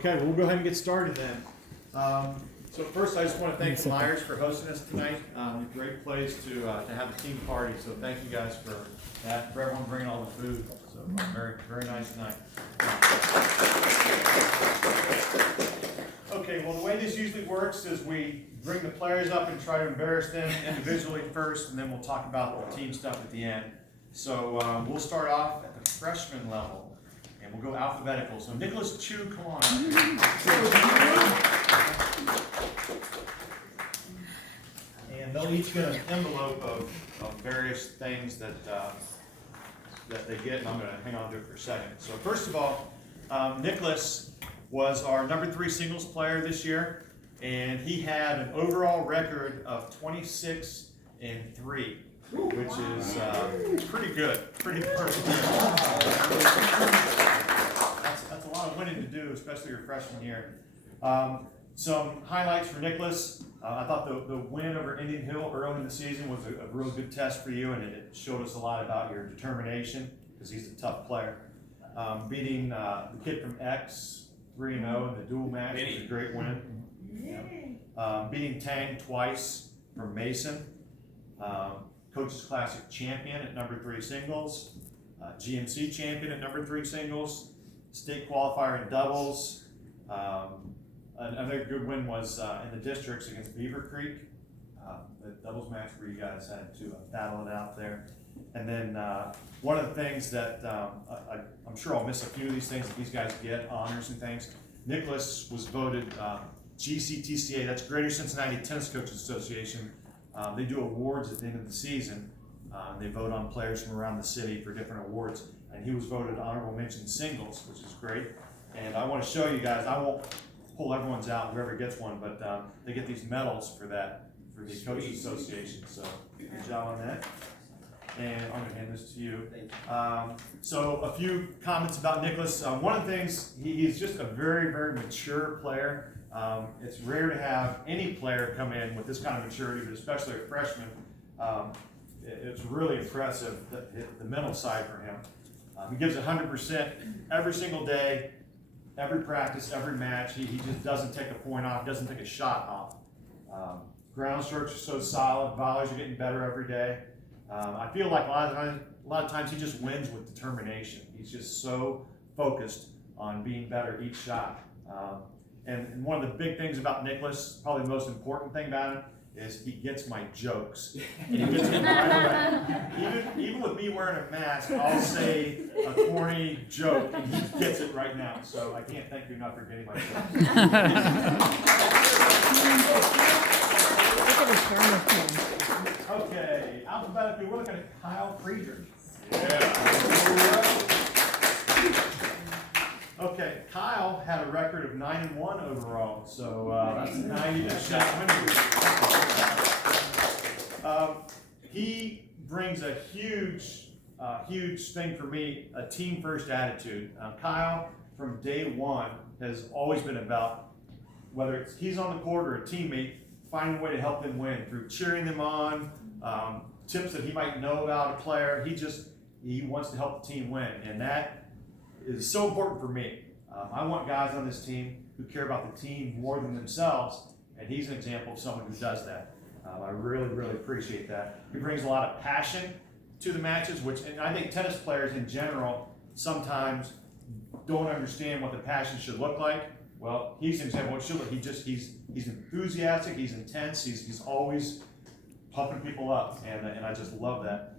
Okay, we'll go ahead and get started then. So first, I just want to thank Myers for hosting us tonight. A great place to have a team party. So thank you guys for that, for everyone bringing all the food. So very, very nice night. Okay, well the way this usually works is we bring the players up and try to embarrass them individually first, and then we'll talk about the team stuff at the end. So we'll start off at the freshman level, and we'll go alphabetical. So Nicholas Chu, come on. And they'll each get an envelope of various things that they get, and I'm going to hang on to it for a second. So first of all, Nicholas was our number 3 singles player this year, and he had an overall record of 26-3, which is pretty good, pretty perfect. That's a lot of winning to do, especially your freshman year. Some highlights for Nicholas. I thought the win over Indian Hill early in the season was a real good test for you, and it showed us a lot about your determination, because he's a tough player. Beating the kid from X 3-0 in the dual match was a great win. Yeah. Beating Tang twice from Mason. Coach's Classic champion at number 3 singles. GMC champion at number 3 singles. State qualifier in doubles. Another good win was in the districts against Beaver Creek, the doubles match where you guys had to battle it out there. And then one of the things that I'm sure I'll miss a few of these things that these guys get, honors and things. Nicholas was voted GCTCA, that's Greater Cincinnati Tennis Coaches Association. They do awards at the end of the season. They vote on players from around the city for different awards. And he was voted honorable mention singles, which is great. And I want to show you guys, I won't pull everyone's out, whoever gets one, but they get these medals for that, for the Coaches Association. So good job on that. And I'm going to hand this to you. So a few comments about Nicholas. One of the things, he's just a very, very mature player. It's rare to have any player come in with this kind of maturity, but especially a freshman. It's really impressive, the mental side for him. He gives 100% every single day, every practice, every match. He just doesn't take a point off, doesn't take a shot off. Ground strokes are so solid, volleys are getting better every day. I feel like a lot of times he just wins with determination. He's just so focused on being better each shot. And one of the big things about Nicholas, probably the most important thing about him, is he gets my jokes. And he gets them right away. Even with me wearing a mask, I'll say a corny joke, and he gets it right now. So I can't thank you enough for getting my jokes. Okay, alphabetically, we're looking at Kyle Friedrich. Yeah. Okay, Kyle had a record of 9-1 overall, so that's 90%. He brings a huge thing for me, a team-first attitude. Kyle, from day one, has always been about, whether it's he's on the court or a teammate, finding a way to help them win through cheering them on, tips that he might know about a player. He wants to help the team win, and that is so important for me. I want guys on this team who care about the team more than themselves, and he's an example of someone who does that. I really, really appreciate that. He brings a lot of passion to the matches, and I think tennis players in general sometimes don't understand what the passion should look like. Well, he's an example of what it should look. He's enthusiastic, he's intense, he's always pumping people up, and I just love that.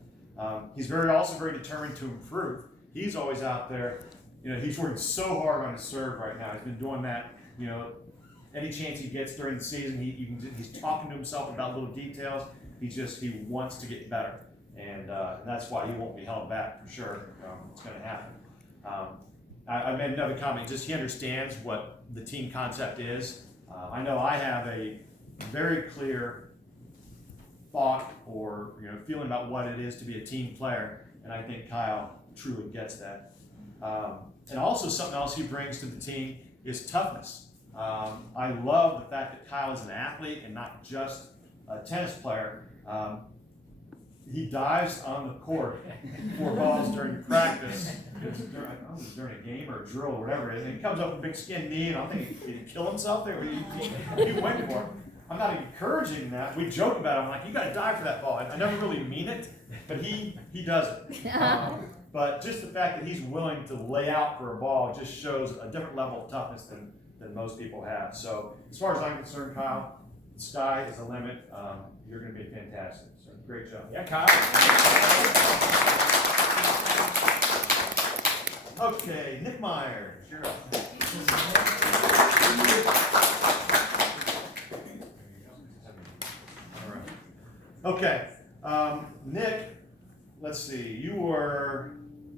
He's also very determined to improve. He's always out there, he's working so hard on his serve right now. He's been doing that, any chance he gets during the season, he's talking to himself about little details. He wants to get better, and that's why he won't be held back for sure. It's going to happen. I made another comment, he understands what the team concept is. I know I have a very clear thought or feeling about what it is to be a team player, and I think Kyle truly gets that. And also something else he brings to the team is toughness. I love the fact that Kyle is an athlete and not just a tennis player. he dives on the court for balls during practice. I don't know, during a game or a drill or whatever it is, and he comes up with a big skinned knee, and I'm thinking, did he kill himself there? He went for it. I'm not encouraging that. We joke about it. I'm like, you got to die for that ball. I never really mean it, but he does it. But just the fact that he's willing to lay out for a ball just shows a different level of toughness than most people have. So as far as I'm concerned, Kyle, the sky is the limit. You're going to be fantastic. So great job. Yeah, Kyle. Okay, Nick Myers, you're up. All right. Okay, Nick, let's see, you were,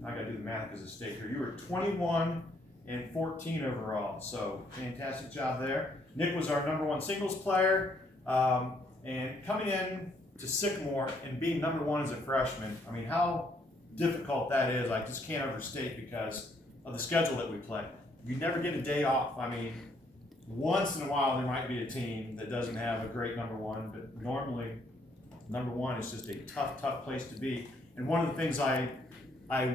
I gotta do the math because it's state here, you were 21 and 14 overall, so fantastic job there. Nick was our #1 singles player, and coming in to Sycamore and being #1 as a freshman, I mean, how difficult that is, I just can't overstate because of the schedule that we play. You never get a day off. I mean, once in a while there might be a team that doesn't have a great #1, but normally #1 is just a tough place to be. And one of the things I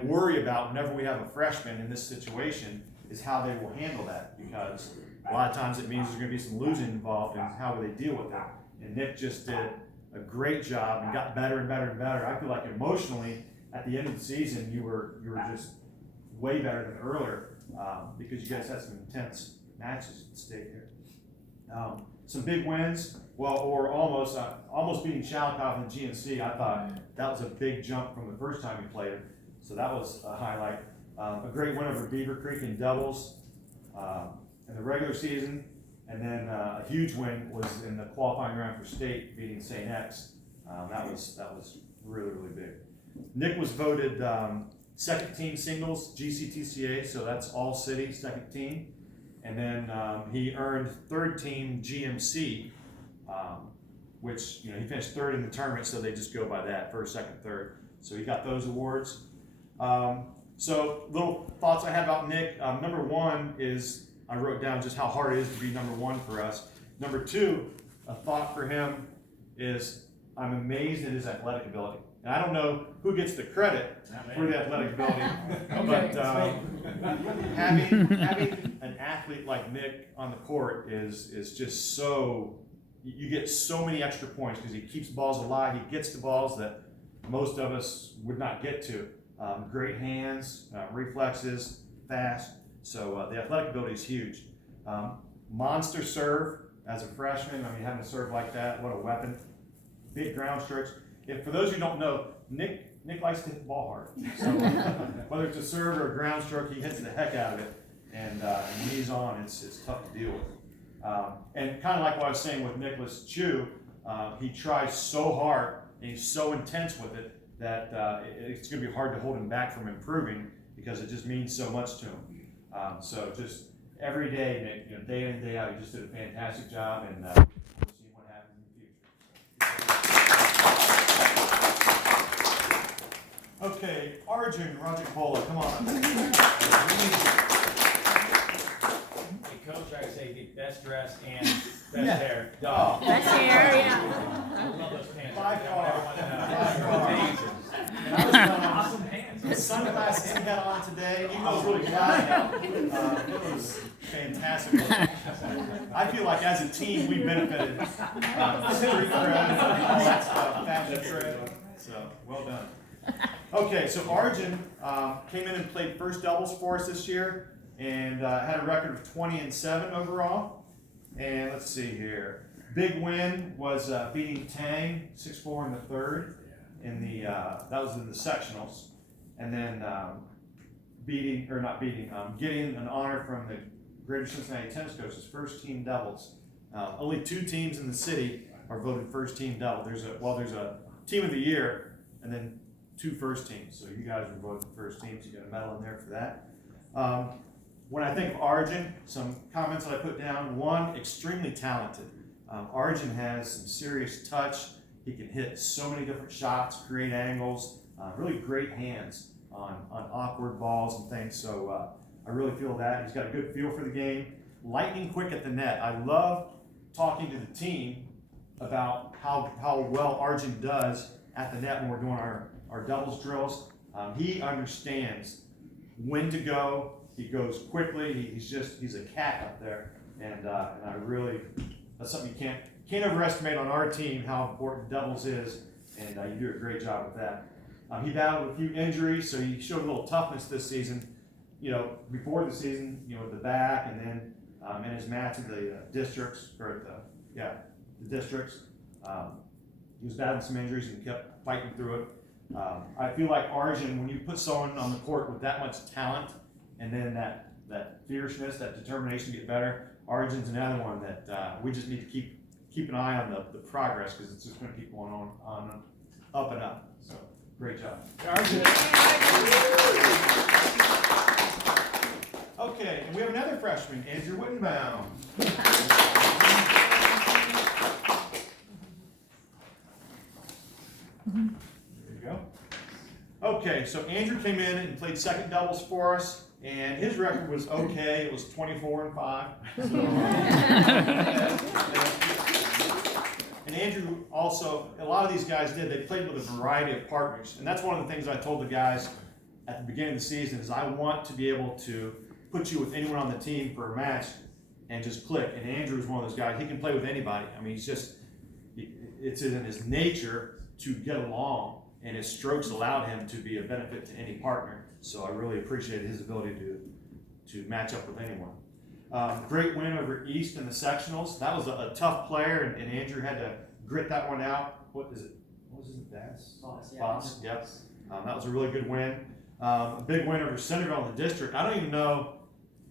worry about whenever we have a freshman in this situation is how they will handle that, because a lot of times it means there's going to be some losing involved, and how will they deal with it. And Nick just did a great job and got better and better and better. I feel like emotionally at the end of the season you were just way better than earlier, because you guys had some intense matches at stake here. Some big wins, or almost beating Shalkoff in the GNC. I thought that was a big jump from the first time you played it, so that was a highlight. A great win over Beaver Creek in doubles in the regular season, and then a huge win was in the qualifying round for state, beating St. X. That was really big. Nick was voted second team singles GCTCA, so that's all city second team. And then he earned third team GMC, which, he finished third in the tournament, so they just go by that, first, second, third. So he got those awards. So little thoughts I had about Nick. #1 is, I wrote down just how hard it is to be #1 for us. #2, a thought for him is, I'm amazed at his athletic ability. And I don't know who gets the credit for the athletic ability, but having an athlete like Nick on the court is just so, you get so many extra points because he keeps balls alive. He gets the balls that most of us would not get to. Great hands, reflexes, fast. So the athletic ability is huge. Monster serve as a freshman. I mean, having a serve like that, what a weapon. Big ground strokes. For those who don't know, Nick likes to hit the ball hard. So whether it's a serve or a ground stroke, he hits the heck out of it. And when he's on, it's tough to deal with. And kind of like what I was saying with Nicholas Chu, he tries so hard and he's so intense with it that it's going to be hard to hold him back from improving, because it just means so much to him. So just every day, Nick, day in and day out, you just did a fantastic job, and we'll see what happens in the future. Okay, Arjun Rajakola, come on. Hey, Coach, I say the best dress and best hair. Oh. Best hair, yeah. I love those pants. By far. Amazing. And I was Awesome pants. the sunglasses he had on today, even though it was really cloudy out, it was fantastic. I feel like as a team we benefited. Street cred and all that stuff, fashion cred. So well done. Okay, so Arjun came in and played first doubles for us this year, and had a record of 20-7 overall. And let's see here. Big win was beating Tang 6-4 in the third. That was in the sectionals, and then getting an honor from the Greater Cincinnati Tennis Coaches first team doubles. Only 2 teams in the city are voted first team double. There's a team of the year, and then 2 first teams. So you guys were voted first teams. You got a medal in there for that. When I think of Arjun, some comments that I put down. 1, extremely talented. Arjun has some serious touch. He can hit so many different shots, create angles, really great hands on awkward balls and things. So I really feel that. He's got a good feel for the game. Lightning quick at the net. I love talking to the team about how well Arjun does at the net when we're doing our doubles drills. He understands when to go. He goes quickly. He's a cat up there, and I really, that's something you can't overestimate on our team, how important doubles is, and you do a great job with that. He battled a few injuries, so he showed a little toughness this season. Before the season, with the back, and then in his match in the districts, or the districts, he was battling some injuries and kept fighting through it. I feel like Arjun, when you put someone on the court with that much talent, and then that fierceness, that determination to get better, Arjun's another one that we just need to keep an eye on the progress, because it's just going to keep going on up and up. So great job, Arjun. Okay, and we have another freshman, Andrew Wittenbaum. There you go. Okay, so Andrew came in and played second doubles for us, and his record was okay. It was 24-5. And Andrew also, a lot of these guys they played with a variety of partners, and that's one of the things I told the guys at the beginning of the season is I want to be able to put you with anyone on the team for a match and just click. And Andrew is one of those guys. He can play with anybody. I mean, it's in his nature to get along, and his strokes allowed him to be a benefit to any partner. So I really appreciate his ability to match up with anyone. Great win over East in the sectionals. That was a tough player, and Andrew had to grit that one out. What was his Bass? Boss. Yep. That was a really good win. A big win over Centerville in the district. I don't even know.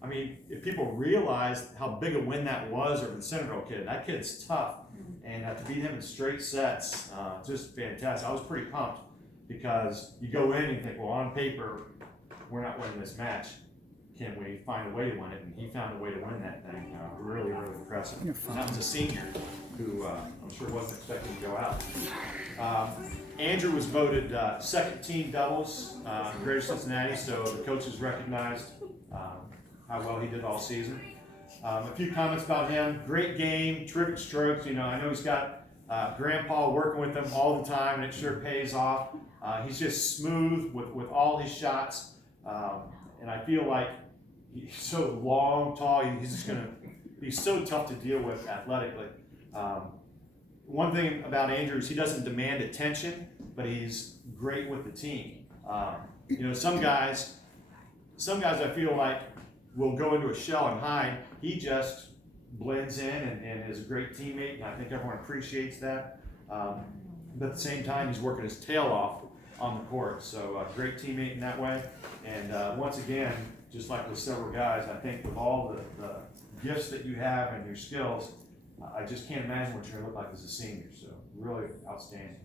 I mean, if people realize how big a win that was over the Centerville kid. That kid's tough, and to beat him in straight sets, just fantastic. I was pretty pumped because you go in and you think, well, on paper, we're not winning this match. Can we find a way to win it? And he found a way to win that thing. Really, really impressive. And that was a senior who I'm sure wasn't expecting to go out. Andrew was voted second team doubles in Greater Cincinnati, so the coaches recognized how well he did all season. A few comments about him. Great game, terrific strokes. I know he's got Grandpa working with him all the time, and it sure pays off. He's just smooth with all his shots, and I feel like he's so long, tall. He's just going to be so tough to deal with athletically. One thing about Andrew is he doesn't demand attention, but he's great with the team. Some guys I feel like will go into a shell and hide. He just blends in and is a great teammate, and I think everyone appreciates that. But at the same time, he's working his tail off on the court. So great teammate in that way. And once again, just like with several guys, I think with all the gifts that you have and your skills, I just can't imagine what you're going to look like as a senior. So really outstanding.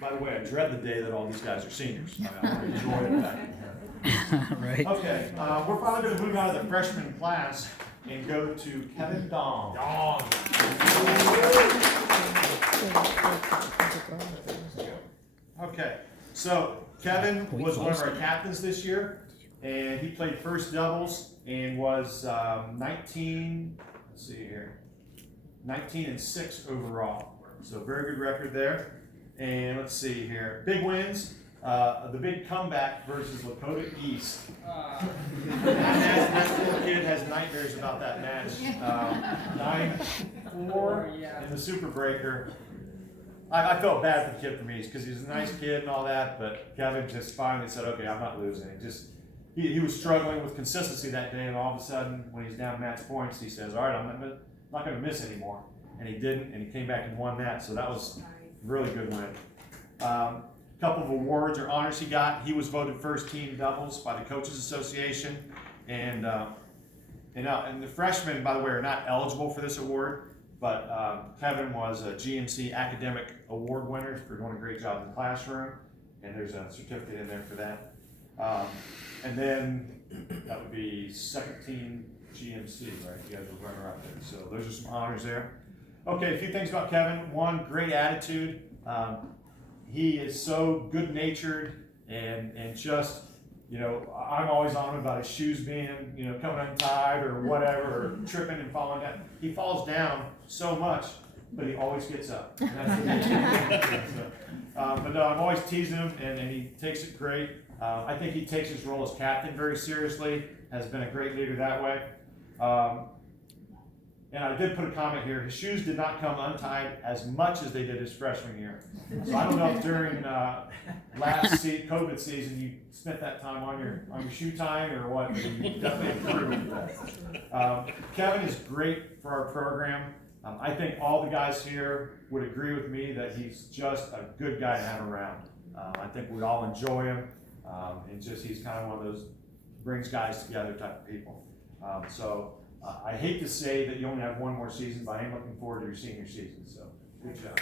By the way, I dread the day that all these guys are seniors. I enjoy the fact. Right. Okay, we're finally going to move out of the freshman class and go to Kevin Dong. Okay, so Kevin was one of our captains this year, and he played first doubles and was 19. Let's see here, 19-6 overall. So very good record there. And let's see here, big wins. The big comeback versus Lakota East. That little kid has nightmares about that match. 9-4 in the Super Breaker. I felt bad for the kid from East because he's a nice kid and all that, but Kevin just finally said, okay, I'm not losing. He was struggling with consistency that day, and all of a sudden, when he's down match points, he says, all right, I'm not going to miss anymore. And he didn't, and he came back and won that, so that was a really good win. Couple of awards or honors he got. He was voted first team doubles by the Coaches Association, and the freshmen, by the way, are not eligible for this award, but Kevin was a GMC Academic Award winner for doing a great job in the classroom, and there's a certificate in there for that. And then that would be second team GMC, right? You guys were runner up there, so those are some honors there. Okay, a few things about Kevin. One, great attitude. He is so good-natured and just You know, I'm always on him about his shoes being, coming untied or whatever, or tripping and falling down. He falls down so much, but he always gets up. And that's the thing. But no, I'm always teasing him, and he takes it great. I think he takes his role as captain very seriously, has been a great leader that way. And I did put a comment here, his shoes did not come untied as much as they did his freshman year. So I don't know if during last COVID season you spent that time on your shoe tying or what, but you definitely improved that. Kevin is great for our program. I think all the guys here would agree with me that he's just a good guy to have around. I think we all enjoy him, and just he's kind of one of those brings guys together type of people. I hate to say that you only have one more season, but I am looking forward to your senior season, so good job.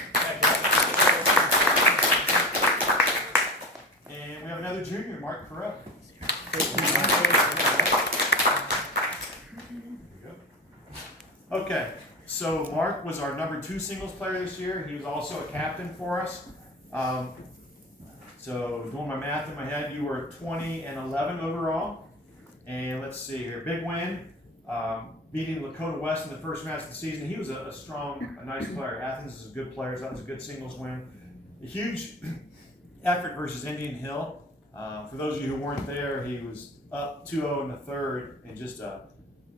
And we have another junior, Mark Perot. Okay, so Mark was our number 2 singles player this year. He was also a captain for us. So doing my math in my head, you were 20 and 11 overall. And let's see here, big win. Beating Lakota West in the first match of the season. He was a strong, nice player. Athens is a good player, so that was a good singles win. A huge effort versus Indian Hill. For those of you who weren't there, he was up 2-0 in the third, and just a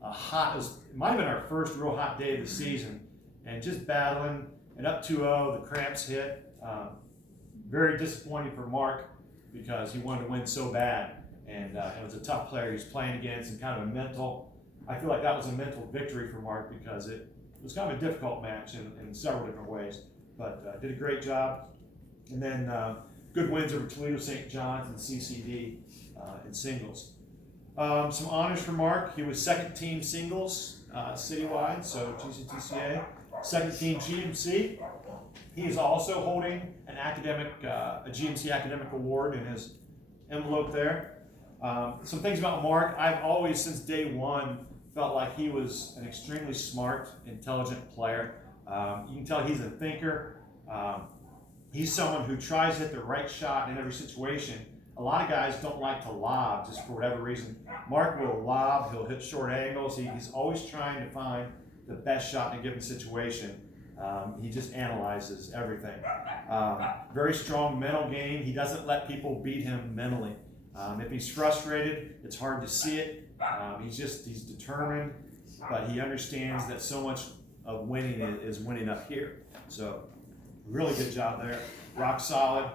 hot, it might have been our first real hot day of the season, and just battling, and up 2-0, the cramps hit. Very disappointing for Mark, because he wanted to win so bad, and it was a tough player he was playing against, and kind of a mental, I feel like that was a mental victory for Mark, because it was kind of a difficult match in several different ways, but did a great job. And then good wins over Toledo St. John's and CCD in singles. Some honors for Mark. He was second team singles citywide, so GCTCA. Second team GMC. He is also holding an a GMC academic award in his envelope there. Some things about Mark. I've always, since day one, felt like he was an extremely smart, intelligent player. You can tell he's a thinker. He's someone who tries to hit the right shot in every situation. A lot of guys don't like to lob just for whatever reason. Mark will lob, he'll hit short angles. He's always trying to find the best shot in a given situation. He just analyzes everything. Very strong mental game. He doesn't let people beat him mentally. If he's frustrated, it's hard to see it. He's determined, but he understands that so much of winning is winning up here. So really good job there, rock solid.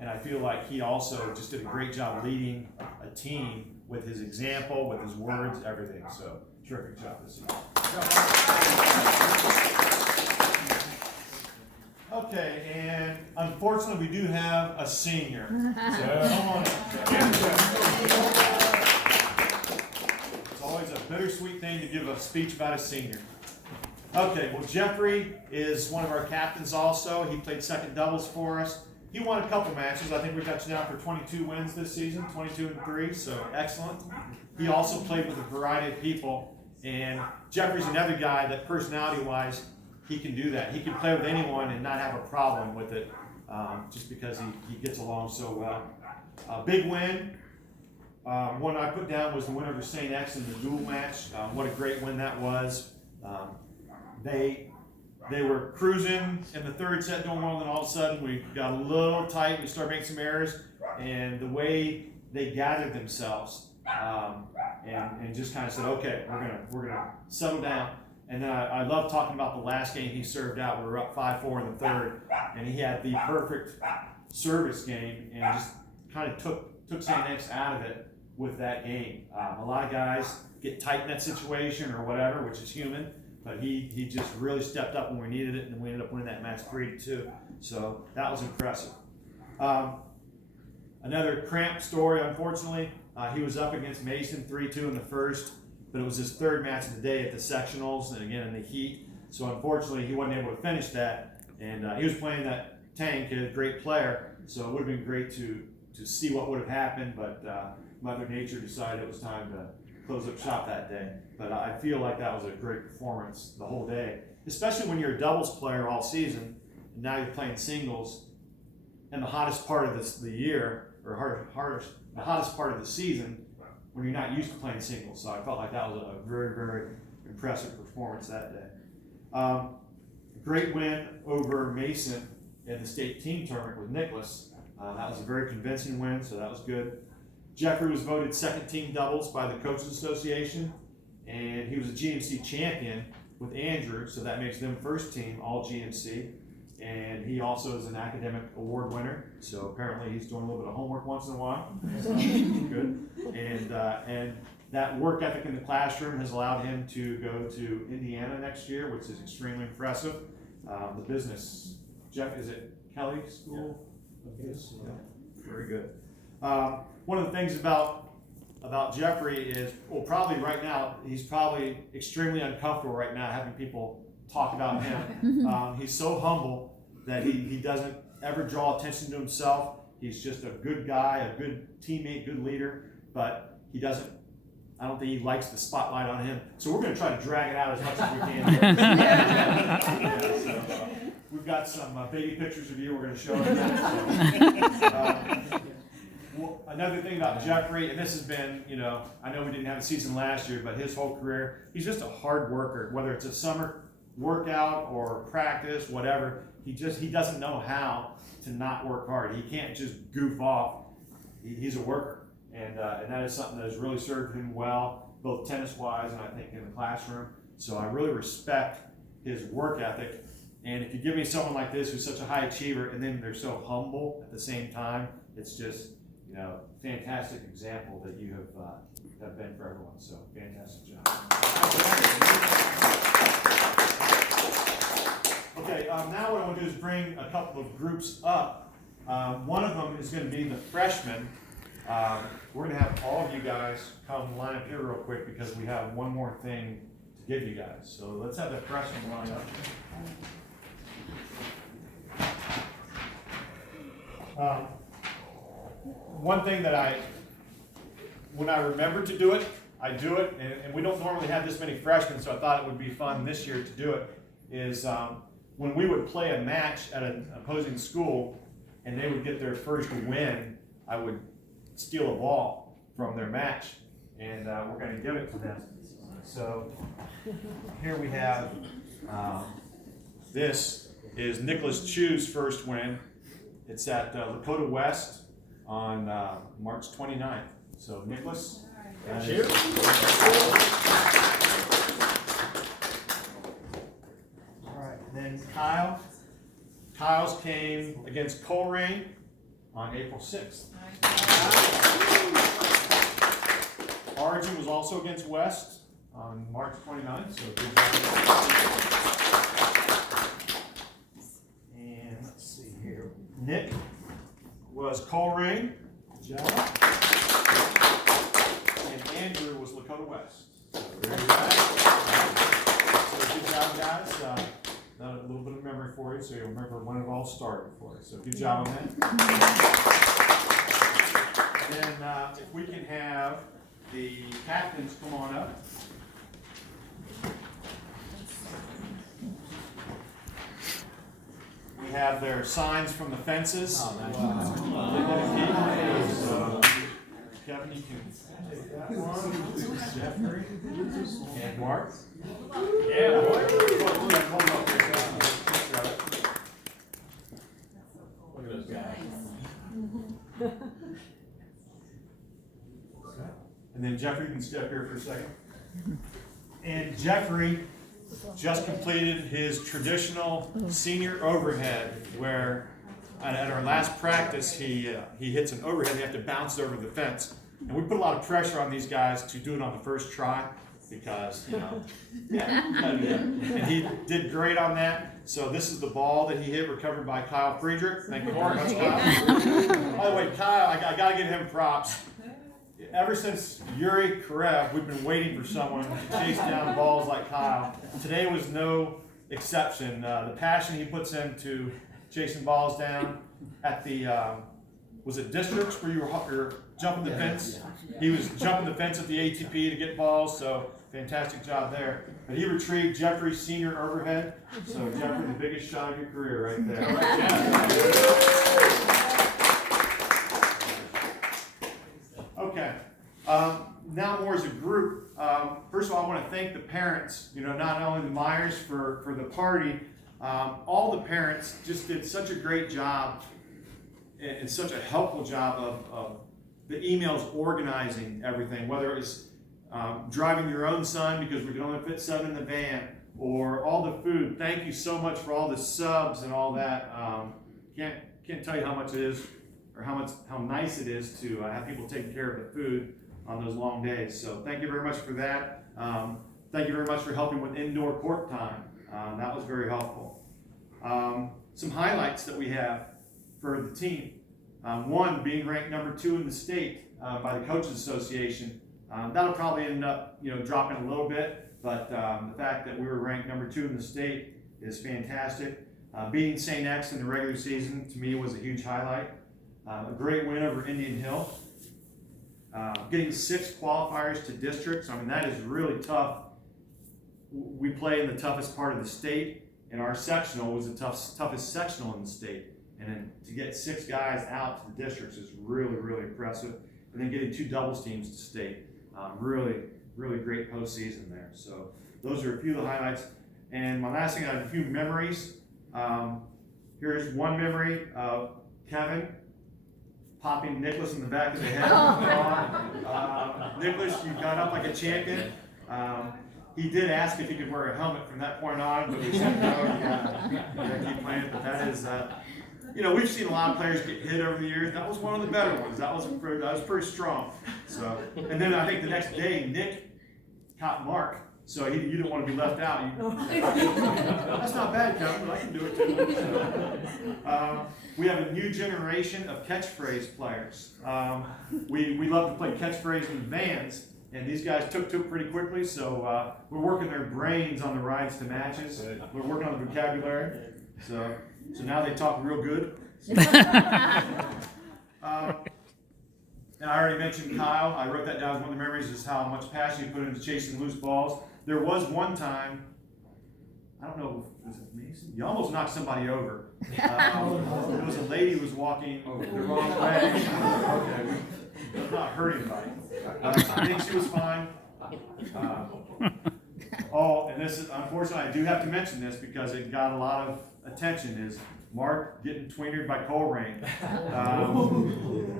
And I feel like he also just did a great job leading a team with his example, with his words, everything. So terrific job this season. Okay, and unfortunately we do have a senior. So come on up. It's always a bittersweet thing to give a speech about a senior. Okay, well, Jeffrey is one of our captains also. He played second doubles for us. He won a couple matches. I think we got you down for 22 wins this season, 22-3, so excellent. He also played with a variety of people, and Jeffrey's another guy that personality-wise, he can do that. He can play with anyone and not have a problem with it, just because he gets along so well. Big win. One I put down was the win over St. X in the duel match. What a great win that was. They were cruising in the third set, doing well, and then all of a sudden we got a little tight. We started making some errors, and the way they gathered themselves and just kind of said, "Okay, we're gonna settle down." And then I love talking about the last game he served out. We were up 5-4 in the third, and he had the perfect service game and just kind of took St. X out of it with that game. A lot of guys get tight in that situation or whatever, which is human. But he just really stepped up when we needed it, and we ended up winning that match 3-2. So that was impressive. Another cramp story, unfortunately. He was up against Mason 3-2 in the first, but it was his third match of the day at the sectionals, and again in the heat. So unfortunately, he wasn't able to finish that. And he was playing that Tank, a great player, so it would have been great to see what would have happened, but Mother Nature decided it was time to close up shop that day. But I feel like that was a great performance the whole day, especially when you're a doubles player all season, and now you're playing singles in the hottest part of the year, or the hottest part of the season when you're not used to playing singles. So I felt like that was a very, very impressive performance that day. Great win over Mason in the state team tournament with Nicholas. That was a very convincing win, so that was good. Jeffrey was voted second team doubles by the Coaches Association, and he was a GMC champion with Andrew, so that makes them first team all GMC. And he also is an academic award winner, so apparently he's doing a little bit of homework once in a while. So, good. And that work ethic in the classroom has allowed him to go to Indiana next year, which is extremely impressive. The business, Jeff, is it Kelly School? Yeah. Very good. One of the things about Jeffrey is, well, probably right now, he's probably extremely uncomfortable right now having people talk about him. He's so humble that he doesn't ever draw attention to himself. He's just a good guy, a good teammate, good leader, but I don't think he likes the spotlight on him. So we're going to try to drag it out as much as we can. We've got some baby pictures of you we're going to show you. Well, another thing about Jeffrey, and this has been, I know we didn't have a season last year, but his whole career, he's just a hard worker, whether it's a summer workout or practice, whatever. He doesn't know how to not work hard. He can't just goof off. He's a worker, and that is something that has really served him well, both tennis-wise and I think in the classroom. So I really respect his work ethic. And if you give me someone like this who's such a high achiever, and then they're so humble at the same time, it's just fantastic example that you have been for everyone. So fantastic job. Okay, now what I want to do is bring a couple of groups up. One of them is going to be the freshmen. We're going to have all of you guys come line up here real quick because we have one more thing to give you guys. So let's have the freshmen line up. One thing that when I remember to do it, I do it, and we don't normally have this many freshmen, so I thought it would be fun this year to do it, is when we would play a match at an opposing school and they would get their first win, I would steal a ball from their match, and we're going to give it to them. So here we have, this is Nicholas Chu's first win. It's at Lakota West on March 29th. So Nicholas, cheers. All right, and then Kyle's came against Coleraine on April 6th. Arjun was also against West on March 29th, so good job. And let's see here. Nick was Coleraine. Good job. And Andrew was Lakota West. So very good. So good job, guys. A little bit of memory for you, so you'll remember when it all started for you. So good job on that. And if we can have the captains come on up. We have their signs from the fences. Oh, nice. So, Kevin, you can take that one. Jeffrey and Mark. Yeah, boy. Look at those guys. And then Jeffrey, you can step here for a second. And Jeffrey just completed his traditional senior overhead, where at our last practice he hits an overhead. They have to bounce over the fence, and we put a lot of pressure on these guys to do it on the first try because and he did great on that. So this is the ball that he hit, recovered by Kyle Friedrich. Thank you very much, Kyle. By the way, Kyle, I got to give him props. Ever since Yuri Karev, we've been waiting for someone to chase down balls like Kyle. Today was no exception. The passion he puts into chasing balls down at the, was it districts where you were jumping the fence? He was jumping the fence at the ATP to get balls, so fantastic job there. But he retrieved Jeffrey's senior overhead. So Jeffrey, the biggest shot of your career right there. as a group, first of all, I want to thank the parents, not only the Myers for the party, all the parents just did such a great job and such a helpful job of the emails organizing everything, whether it was driving your own son because we could only fit 7 in the van, or all the food. Thank you so much for all the subs and all that. Can't tell you how much it is, or how nice it is to have people taking care of the food on those long days. So thank you very much for that. Thank you very much for helping with indoor court time. That was very helpful. Some highlights that we have for the team. One, being ranked number 2 in the state by the Coaches Association. That'll probably end up, dropping a little bit, but the fact that we were ranked number 2 in the state is fantastic. Beating St. X in the regular season, to me, was a huge highlight. A great win over Indian Hill. Getting 6 qualifiers to districts, that is really tough. We play in the toughest part of the state, and our sectional was the toughest sectional in the state. And then to get 6 guys out to the districts is really, really impressive. And then getting 2 doubles teams to state, really, really great postseason there. So those are a few of the highlights. And my last thing, I have a few memories. Here's one memory of Kevin popping Nicholas in the back of the head. Nicholas, you got up like a champion. He did ask if he could wear a helmet from that point on, but we said no, you gotta keep playing. But that is, we've seen a lot of players get hit over the years. That was one of the better ones. That was pretty strong. So, and then I think the next day, Nick caught Mark. So you didn't want to be left out. That's not bad, Kevin. I can do it too. So, we have a new generation of catchphrase players. We love to play catchphrase in vans, and these guys took to it pretty quickly. So we're working their brains on the rides to matches. We're working on the vocabulary. So now they talk real good. And I already mentioned Kyle. I wrote that down as one of the memories, is how much passion he put into chasing loose balls. There was one time, I don't know, was it Mason? You almost knocked somebody over. There was a lady who was walking the wrong way. Okay, let's not hurt anybody. I think she was fine. And this is, unfortunately, I do have to mention this because it got a lot of attention, is Mark getting tweenered by Coleraine.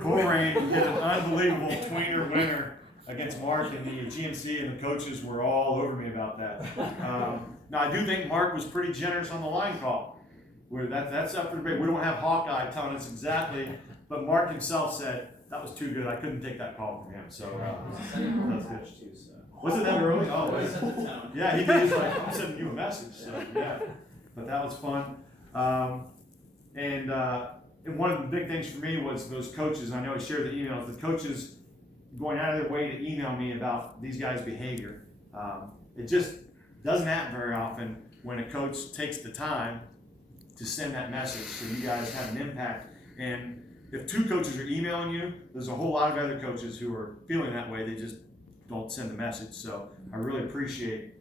Coleraine did an unbelievable tweener winner against Mark, and the GNC and the coaches were all over me about that. Now, I do think Mark was pretty generous on the line call. That's up for debate. We don't have Hawkeye telling us exactly, but Mark himself said, that was too good. I couldn't take that call from him. So that's good. Was it that early? Oh, yeah, he did. He's like, I'm sending you a message. So, yeah, but that was fun. And one of the big things for me was those coaches. I know I shared the emails. The coaches going out of their way to email me about these guys' behavior. It just doesn't happen very often when a coach takes the time to send that message so you guys have an impact. And if 2 coaches are emailing you, there's a whole lot of other coaches who are feeling that way. They just don't send the message. So I really appreciate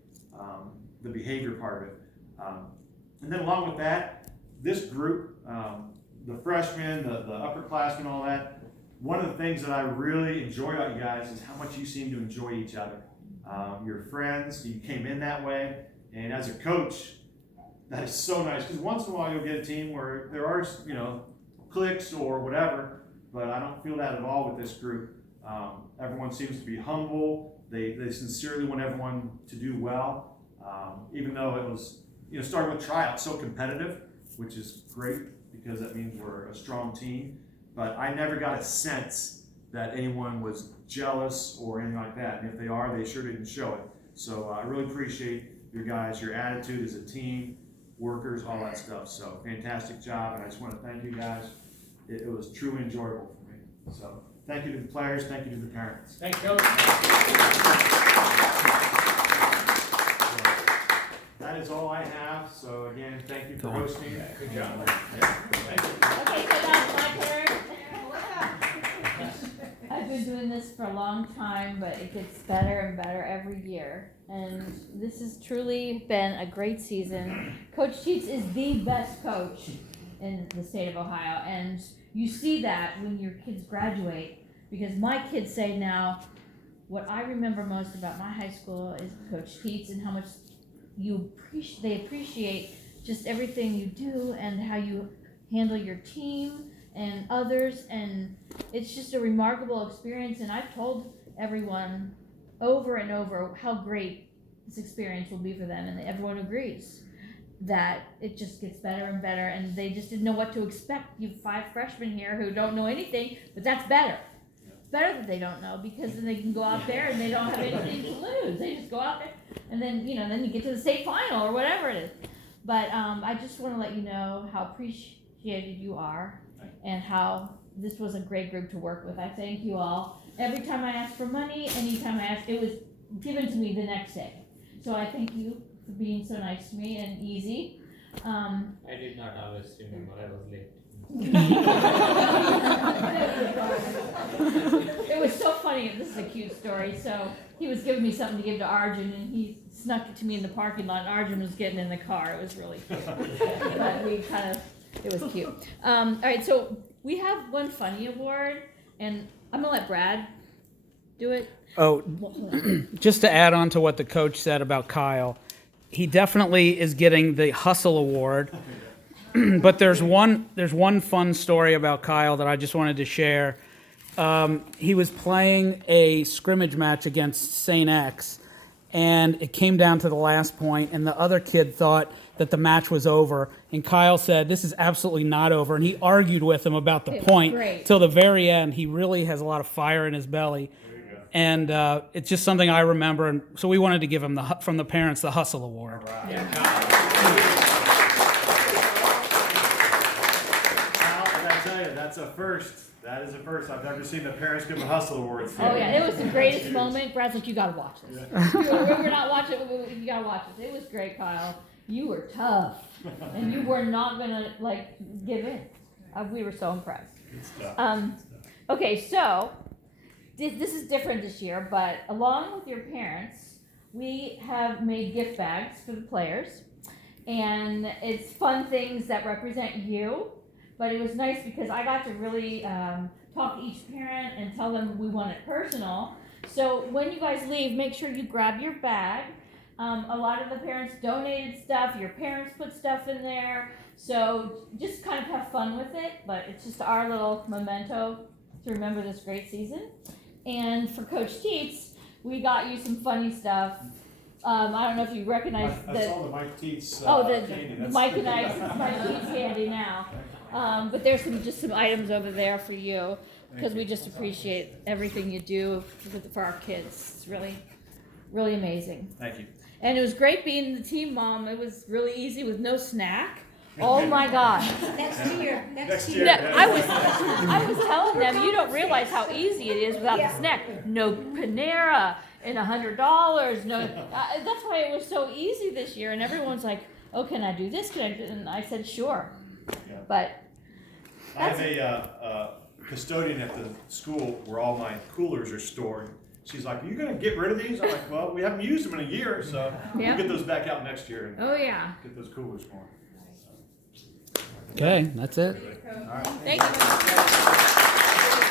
the behavior part of it. And then along with that, this group, the freshmen, the upperclassmen, all that, one of the things that I really enjoy about you guys is how much you seem to enjoy each other. You're friends, you came in that way, and as a coach, that is so nice, because once in a while you'll get a team where there are, cliques or whatever, but I don't feel that at all with this group. Everyone seems to be humble. They sincerely want everyone to do well, even though it was, starting with tryouts, so competitive, which is great because that means we're a strong team. But I never got a sense that anyone was jealous or anything like that. And if they are, they sure didn't show it. So I really appreciate your guys, your attitude as a team, workers, all that stuff. So fantastic job, and I just want to thank you guys. It was truly enjoyable for me. So thank you to the players, thank you to the parents. Thanks, Coach. That is all I have. So again, thank you for hosting. Yeah, good job. Thank you. Okay, so that's my turn. I've been doing this for a long time, but it gets better and better every year. And this has truly been a great season. Coach Teets is the best coach in the state of Ohio. And you see that when your kids graduate. Because my kids say now, what I remember most about my high school is Coach Teets and how much they appreciate just everything you do and how you handle your team and others, and it's just a remarkable experience. And I've told everyone over and over how great this experience will be for them, and everyone agrees that it just gets better and better, and they just didn't know what to expect. You have 5 freshmen here who don't know anything, but that's better. It's better that they don't know, because then they can go out there and they don't have anything to lose. They just go out there, and then then you get to the state final or whatever it is. But I just want to let you know how appreciated you are, and how this was a great group to work with. I thank you all. Every time I asked for money, anytime I asked, it was given to me the next day. So I thank you for being so nice to me and easy. I did not always remember, I was late. It was so funny. This is a cute story. So he was giving me something to give to Arjun, and he snuck it to me in the parking lot. And Arjun was getting in the car. It was really cute. But it was cute. All right, so we have one funny award, and I'm gonna let Brad do it. Oh, just to add on to what the coach said about Kyle, he definitely is getting the Hustle Award. But there's one fun story about Kyle that I just wanted to share. He was playing a scrimmage match against St. X, and it came down to the last point, and the other kid thought that the match was over, and Kyle said, "This is absolutely not over," and he argued with him about the point till the very end. He really has a lot of fire in his belly. And it's just something I remember, and so we wanted to give him from the parents the Hustle Award. Kyle, I gotta tell you, that's a first. That is a first. I've never seen the parents give a Hustle Awards. Oh yeah, it was the greatest moment. Brad's like, you gotta watch this. We're not watching it. You gotta watch this. It was great, Kyle. You were tough, and you were not gonna give in. We were so impressed. Good stuff. Okay, so. This is different this year, but along with your parents, we have made gift bags for the players, and it's fun things that represent you, but it was nice because I got to really talk to each parent and tell them we want it personal. So when you guys leave, make sure you grab your bag. A lot of the parents donated stuff, your parents put stuff in there, so just kind of have fun with it, but it's just our little memento to remember this great season. And for Coach Teets, we got you some funny stuff. I don't know if you recognize I saw the Mike Teets candy. The Mike and Mike Teets candy now. But there's just some items over there for you, because we just appreciate everything you do for our kids. It's really, really amazing. Thank you. And it was great being the team mom. It was really easy with no snack. Oh my God. Next year. Yeah, I was telling them, you don't realize how easy it is without the snack. No Panera and $100. No, that's why it was so easy this year. And everyone's like, "Oh, can I do this? Can I do?" And I said, "Sure." Yeah. But I have a custodian at the school where all my coolers are stored. She's like, "Are you going to get rid of these?" I'm like, "Well, we haven't used them in a year, so Yeah. we'll get those back out next year and oh yeah. get those coolers going." Okay, that's it. All right. Thank you.